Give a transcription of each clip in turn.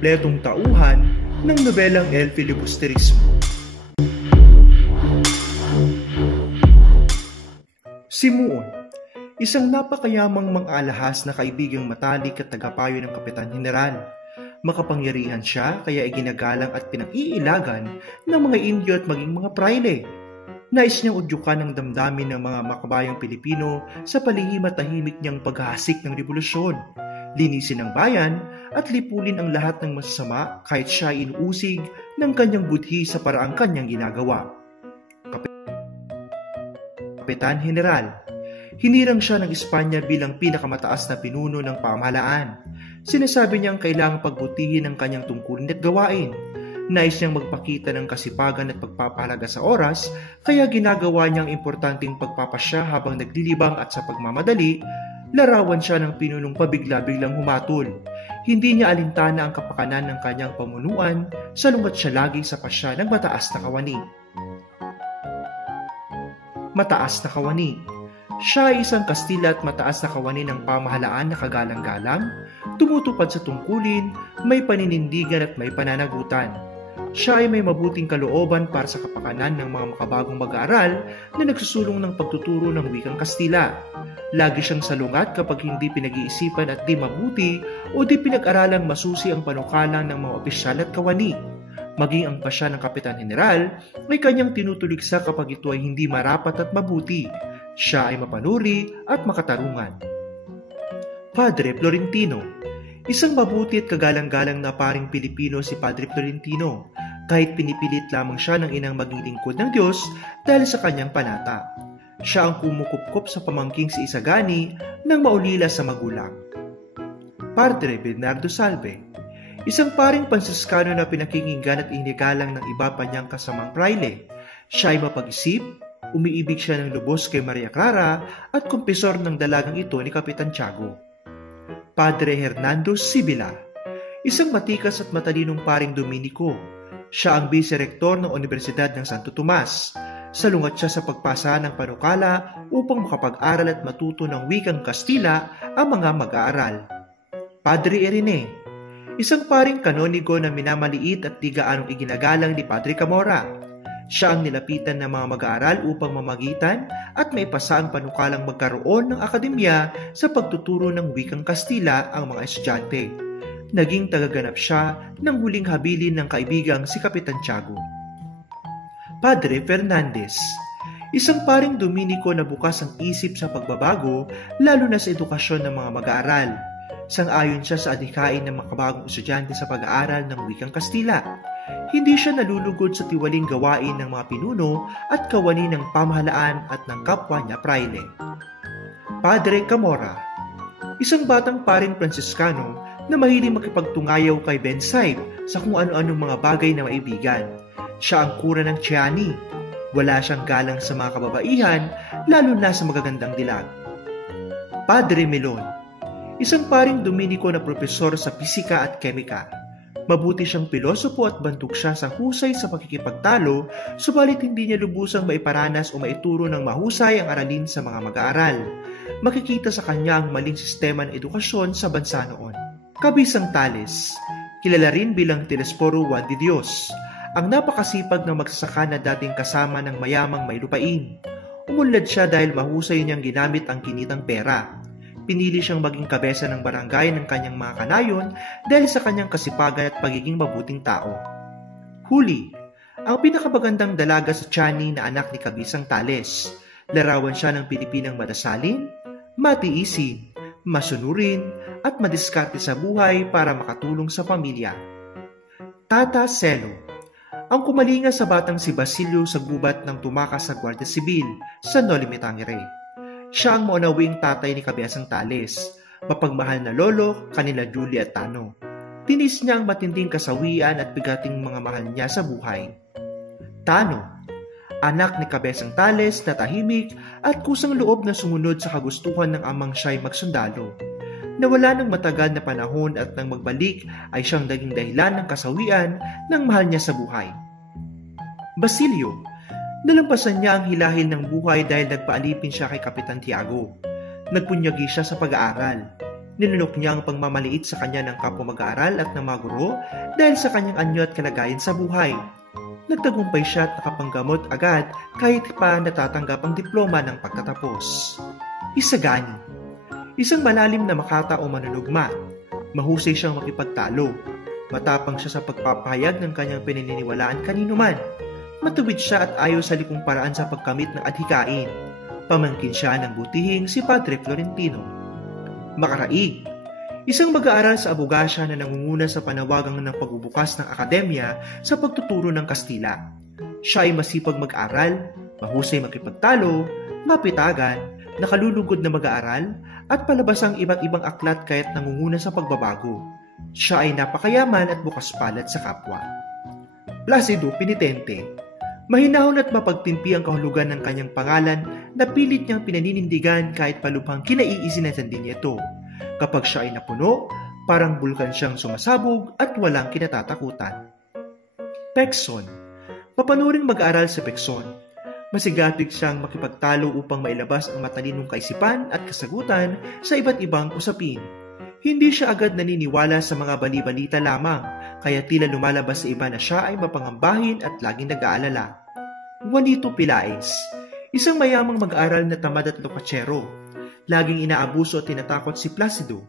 kumpletong tauhan ng nobelang El Filibusterismo. Si Muon, isang napakayamang mang-alahas na kaibigang matalik at tagapayo ng Kapitan General. Makapangyarihan siya kaya iginagalang at pinag-iilagan ng mga Indio at maging mga praile. Nais niyang udyukan ang damdamin ng mga makabayang Pilipino sa palihim at tahimik niyang paghahasik ng rebolusyon. Linisin ang bayan at lipulin ang lahat ng masasama kahit siya inuusig ng kanyang budhi sa paraang kanyang ginagawa. Kapitan General, hinirang siya ng Espanya bilang pinakamataas na pinuno ng pamahalaan. Sinasabi niyang kailangang pagbutihin ang kanyang tungkulin at gawain. Nais niyang magpakita ng kasipagan at pagpapahalaga sa oras, kaya ginagawa niyang importanteng pagpapasya habang naglilibang at sa pagmamadali, larawan siya ng pinunong pabigla-biglang humatol. Hindi niya alintana ang kapakanan ng kanyang pamunuan, salungat siya lagi sa pasya ng mataas na kawani. Mataas na kawani. Siya ay isang Kastila at mataas na kawani ng pamahalaan na kagalang-galang, tumutupad sa tungkulin, may paninindigan at may pananagutan. Siya ay may mabuting kalooban para sa kapakanan ng mga makabagong mag-aaral na nagsusulong ng pagtuturo ng wikang Kastila. Lagi siyang salungat kapag hindi pinag-iisipan at di mabuti o di pinag-aralang masusi ang panukala ng mga opisyal at kawani. Maging ang pasya ng Kapitan General ay kanyang tinutuligsa kapag ito ay hindi marapat at mabuti. Siya ay mapanuri at makatarungan. Padre Florentino. Isang mabuti at kagalang-galang na paring Pilipino si Padre Florentino, kahit pinipilit lamang siya ng inang maging lingkod ng Diyos dahil sa kanyang panata. Siya ang kumukupkup sa pamangking si Isagani nang maulila sa magulang. Padre Bernardo Salve. Isang paring Pansiskano na pinakikinggan at inigalang ng iba pa niyang kasamang praile. Siya ay mapag-isip, umiibig siya ng lubos kay Maria Clara at kumpisor ng dalagang ito ni Kapitan Tiago. Padre Hernando Sibila, isang matikas at matalinong paring Dominiko. Siya ang vice-rektor ng Universidad ng Santo Tomas. Salungat siya sa pagpasa ng panukala upang makapag-aral at matuto ng wikang Kastila ang mga mag-aaral. Padre Irene, isang paring kanonigo na minamaliit at di gaanong iginagalang ni Padre Camora. Siya ang nilapitan ng mga mag-aaral upang mamagitan at maipasa ang panukalang magkaroon ng akademya sa pagtuturo ng wikang Kastila ang mga estudyante. Naging tagaganap siya ng huling habilin ng kaibigang si Kapitan Tiago. Padre Fernandez, isang paring Dominiko na bukas ang isip sa pagbabago lalo na sa edukasyon ng mga mag-aaral. Sang-ayon siya sa adhikain ng makabagong estudyante sa pag-aaral ng wikang Kastila. Hindi siya nalulugod sa tiwaling gawain ng mga pinuno at kawani ng pamahalaan at ng kapwa niya praile. Padre Camora, isang batang paring Franciscano na mahilig makipagtungayaw kay Ben Saib sa kung ano-anong mga bagay na maibigan. Siya ang kura ng Tiani. Wala siyang galang sa mga kababaihan, lalo na sa magagandang dilag. Padre Melon, isang paring Dominiko na propesor sa pisika at kemika. Mabuti siyang pilosopo at bantog siya sa husay sa pakikipagtalo, subalit hindi niya lubusang maiparanas o maituro ng mahusay ang aralin sa mga mag-aaral. Makikita sa kanya ang maling sistema ng edukasyon sa bansa noon. Kabisang Tales, kilala rin bilang Telesforo Juan de Dios, ang napakasipag na magsasaka na dating kasama ng mayamang may lupain. Umunlad siya dahil mahusay niyang ginamit ang kinitang pera. Pinili siyang maging kabesa ng barangay ng kanyang mga kanayon dahil sa kanyang kasipagan at pagiging mabuting tao. Huli, ang pinakamagandang dalaga sa Tiani na anak ni Kabisang Tales. Larawan siya ng Pilipinang madasalin, matiisin, masunurin at madiskarte sa buhay para makatulong sa pamilya. Tata Celo, ang kumalinga sa batang si Basilio sa gubat ng tumakas sa Guardia Sibil sa Noli Me Tangere. Siya ang maunawing tatay ni Kabisang Tales, mapagmahal na lolo kanila Julie at Tano. Tinis niya ang matinding kasawian at bigating mga mahal niya sa buhay. Tano, anak ni Kabisang Tales na tahimik at kusang loob na sumunod sa kagustuhan ng amang siya'y magsundalo. Nawala ng matagal na panahon at nang magbalik ay siyang naging dahilan ng kasawian ng mahal niya sa buhay. Basilio, nalampasan niya ang hilahil ng buhay dahil nagpaalipin siya kay Kapitan Tiago. Nagpunyagi siya sa pag-aaral. Nilunok niya ang pagmamaliit sa kanya ng kapwa mag-aaral at ng mga guro dahil sa kanyang anyo at kalagayan sa buhay. Nagtagumpay siya at nakapanggamot agad kahit pa natatanggap ang diploma ng pagtatapos. Isagani. Isang malalim na makata o manunugma. Mahusay siyang makipagtalo. Matapang siya sa pagpapahayag ng kanyang pinaniniwalaan kanino man. Matuwid siya at ayaw sa likong paraan sa pagkamit ng adhikain. Pamangkin siya ng butihing si Padre Florentino. Makaraig. Isang mag-aaral sa abogasya na nangunguna sa panawagang ng pagbubukas ng akademya sa pagtuturo ng Kastila. Siya ay masipag mag-aral, mahusay makipagtalo, mapitagan, nakalulugod na mag-aaral, at palabas ang iba't ibang aklat kaya't nangunguna sa pagbabago. Siya ay napakayaman at bukas palad sa kapwa. Placido Penitente. Mahinahon at mapagtimpi ang kahulugan ng kanyang pangalan na pilit niyang pinaninindigan kahit palubhang kinaiisinatan din niya ito. Kapag siya ay napuno, parang bulkan siyang sumasabog at walang kinatatakutan. Pekson. Papanuring mag-aaral sa Pekson. Masigasig siyang makipagtalo upang mailabas ang matalinong kaisipan at kasagutan sa iba't ibang usapin. Hindi siya agad naniniwala sa mga bali-balita lamang, kaya tila lumalabas sa iba na siya ay mapangambahin at laging nag-aalala. Juanito Pilaes. Isang mayamang mag-aaral na tamad at lokatsero. Laging inaabuso at tinatakot si Placido.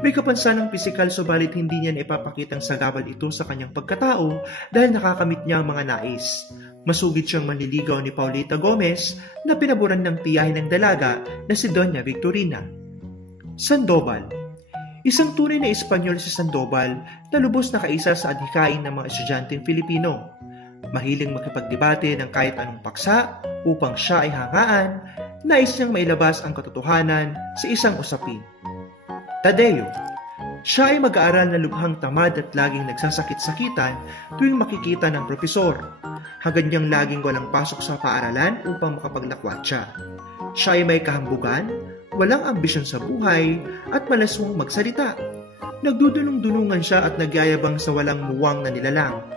May kapansanang pisikal subalit hindi niya naipapakitang sagabal ito sa kanyang pagkatao dahil nakakamit niya ang mga nais. Masugid siyang manliligaw ni Paulita Gomez na pinaboran ng tiyahin ng dalaga na si Doña Victorina. Sandoval. Isang tunay na Espanyol si Sandoval na lubos na kaisa sa adhikain ng mga estudyanteng Pilipino. Mahiling makipagdebate ng kahit anong paksa upang siya ay hangaan, nais niyang mailabas ang katotohanan sa isang usapin. Tadeo. Siya ay mag-aaral na lubhang tamad at laging nagsasakit-sakitan tuwing makikita ng propesor. Hanggang niyang laging walang pasok sa paaralan upang makapaglakwat siya. Siya ay may kahambugan, walang ambisyon sa buhay, at malaswang magsalita. Nagdudunong-dunungan siya at nagyayabang sa walang muwang na nilalang.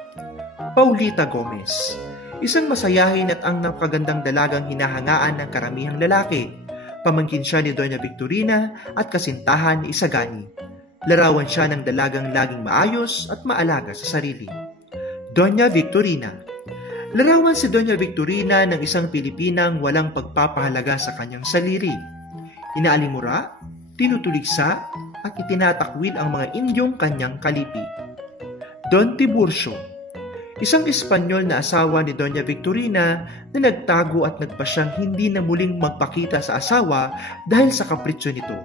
Paulita Gomez. Isang masayahin at ang napakagandang dalagang hinahangaan ng karamihang lalaki. Pamangkin siya ni Doña Victorina at kasintahan ni Isagani. Larawan siya ng dalagang laging maayos at maalaga sa sarili. Doña Victorina. Larawan si Doña Victorina ng isang Pilipinang walang pagpapahalaga sa kanyang sarili. Inaalimura, tinutuligsa, at itinatakwil ang mga Indyong kanyang kalipi. Don Tiburcio. Isang Espanyol na asawa ni Doña Victorina na nagtago at nagpasyang hindi na muling magpakita sa asawa dahil sa kapritsyo nito.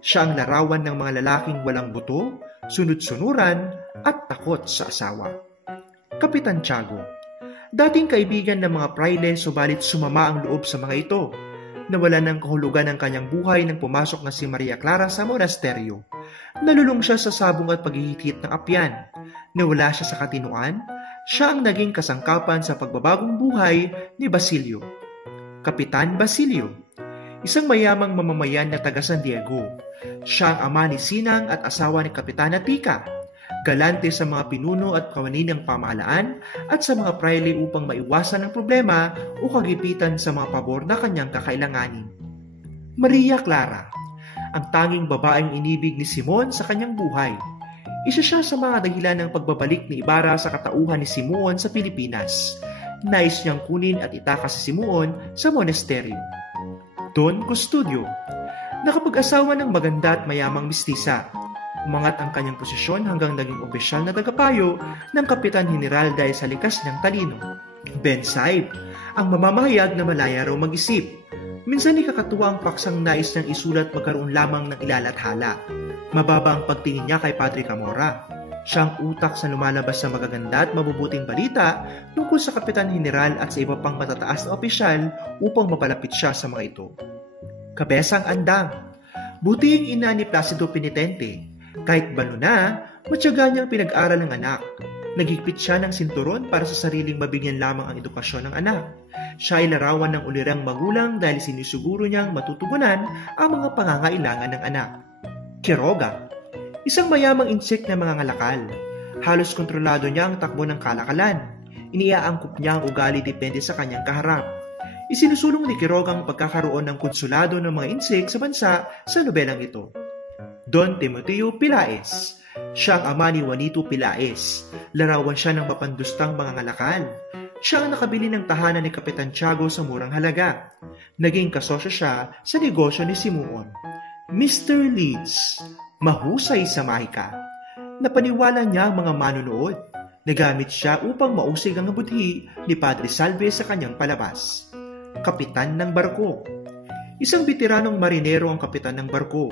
Siya ang larawan ng mga lalaking walang buto, sunod-sunuran at takot sa asawa. Kapitan Tiago. Dating kaibigan ng mga praile subalit sumama ang loob sa mga ito. Nawala ng kahulugan ng kanyang buhay nang pumasok na si Maria Clara sa monasteryo. Nalulong siya sa sabong at paghihit ng apyan. Nawala siya sa katinuan. Siya ang naging kasangkapan sa pagbabagong buhay ni Basilio. Kapitan Basilio. Isang mayamang mamamayan na taga San Diego. Siya ang ama ni Sinang at asawa ni Kapitana Tika. Galante sa mga pinuno at kawani ng pamahalaan at sa mga praile upang maiwasan ang problema o kagipitan sa mga pabor na kanyang kakailanganin. Maria Clara. Ang tanging babaeng inibig ni Simon sa kanyang buhay. Isa siya sa mga dahilan ng pagbabalik ni Ibarra sa katauhan ni Simeon sa Pilipinas. Nais niyang kunin at itakas si Simeon sa monasteryo. Don Custodio. Nakapag-asawa ng maganda at mayamang mistisa. Umangat ang kanyang posisyon hanggang naging opisyal na tagapayo ng Kapitan General dahil sa likas niyang talino. Ben Saib. Ang mamamahayag na malaya raw mag-isip. Minsan ikakatuwa ang paksang nais niyang isulat magkaroon lamang ng ilalathala. Mababa ang pagtingin niya kay Padre Camorra. Siya ang utak sa lumalabas sa magaganda at mabubuting balita tungkol sa Kapitan General at sa iba pang matataas na opisyal upang mapalapit siya sa mga ito. Kabesang Andang. Buting ina ni Placido Penitente. Kahit balo na, matyaga niyang pinag-aral ng anak. Naghigpit siya ng sinturon para sa sariling mabigyan lamang ang edukasyon ng anak. Siya ay larawan ng ulirang magulang dahil sinisuguro niyang matutugunan ang mga pangangailangan ng anak. Quiroga. Isang mayamang insek na mga ngalakal. Halos kontrolado niya ang takbo ng kalakalan. Iniaangkop niya ang ugali depende sa kanyang kaharap. Isinusulong ni Quiroga ang pagkakaroon ng konsulado ng mga insek sa bansa sa nobelang ito. Don Timoteo Pilaes. Siya ang ama ni Juanito Pilaes. Larawan siya ng mapandustang mga ngalakal. Siya ang nakabili ng tahanan ni Kapitan Tiago sa murang halaga. Naging kasosyo siya sa negosyo ni Simuon. Mr. Leeds, mahusay sa mahika. Napaniwala niya ang mga manunood. Nagamit siya upang mausig ang budhi ni Padre Salve sa kanyang palabas. Kapitan ng barko. Isang veteranong marinero ang kapitan ng barko.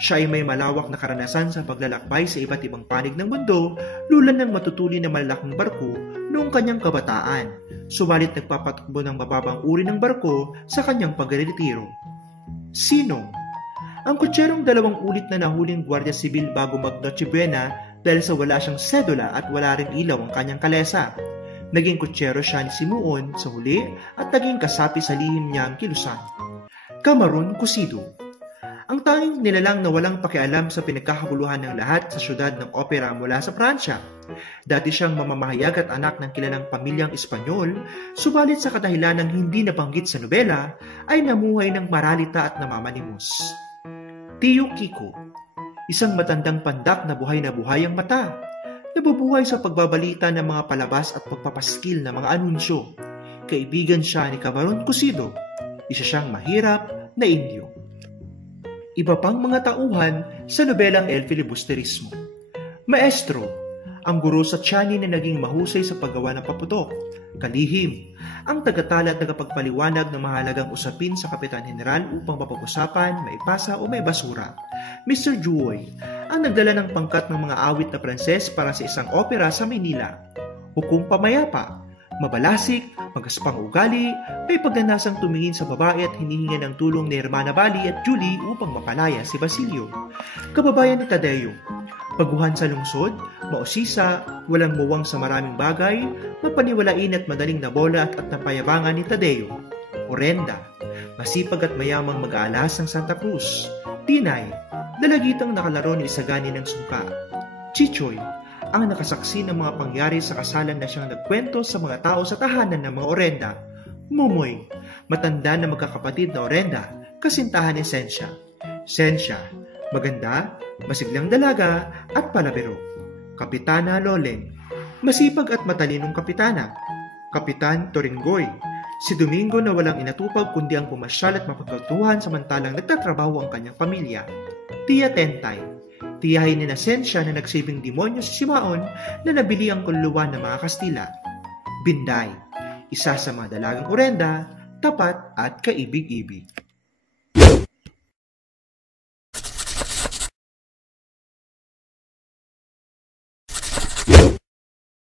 Siya ay may malawak na karanasan sa paglalakbay sa iba't ibang panig ng mundo, lulan ng matutuli na malalaking barko noong kanyang kabataan, subalit nagpapatakbo ng mababang uri ng barko sa kanyang pagreretiro. Sino? Ang kutserong 2 ulit na nahuling Guardia Sibil bago mag-Noche Buena dahil sa wala siyang sedula at wala rin ilaw ang kanyang kalesa. Naging kutsero siya ni Simuon sa huli at naging kasapi sa lihim niyang kilusan. Camarón Cosido. Ang tanging nilalang na walang pakialam sa pinagkakaguluhan ng lahat sa syudad ng opera mula sa Pransya. Dati siyang mamamahayag at anak ng kilalang pamilyang Espanyol, subalit sa kadahilan ng hindi nabanggit sa nobela, ay namuhay ng maralita at namamanimos. Tio Kiko. Isang matandang pandak na buhay ang mata. Nabubuhay sa pagbabalita ng mga palabas at pagpapaskil ng mga anunsyo. Kaibigan siya ni Camarón Cosido. Isa siyang mahirap na Indio. Iba pang mga tauhan sa nobelang El Filibusterismo. Maestro, ang guro sa Tiani na naging mahusay sa paggawa ng paputok. Kalihim, ang tagatala at tagapagpaliwanag ng mahalagang usapin sa Kapitan General upang mapag-usapan, maipasa o may basura. Mr. Juoy, ang nagdala ng pangkat ng mga awit na Pranses para sa isang opera sa Maynila. Hukom pamayapa, mabalasik, magaspang ugali, may pagnanasang tumingin sa babae at hinihinga ng tulong ni Hermana Bali at Julie upang mapalaya si Basilio. Kababayan ni Tadeo, baguhan sa lungsod, mausisa, walang muwang sa maraming bagay, mapaniwalain at madaling nabola at napayabangan ni Tadeo. Orenda, masipag at mayamang mag-aalas ng Santa Cruz. Tinay, dalagitang nakalaro ni Isagani ng sungka. Chichoy, ang nakasaksi ng mga pangyari sa kasalan na siyang nagkwento sa mga tao sa tahanan ng mga Orenda. Mumoy, matanda na magkakapatid na Orenda, kasintahan ni Sensya. Sensya, maganda, masiglang dalaga at palabiro. Kapitana Loleng, masipag at matalinong kapitana. Kapitan Toringoy, si Domingo na walang inatupag kundi ang pumasyal at mapagkatuhan samantalang nagtatrabaho ang kanyang pamilya. Tia Tentay, tiyahin ni Nasensya na nagsibing demonyo si Simaon na nabili ang kululuwan ng mga Kastila. Binday, isa sa mga dalagang Orenda, tapat at kaibig-ibig.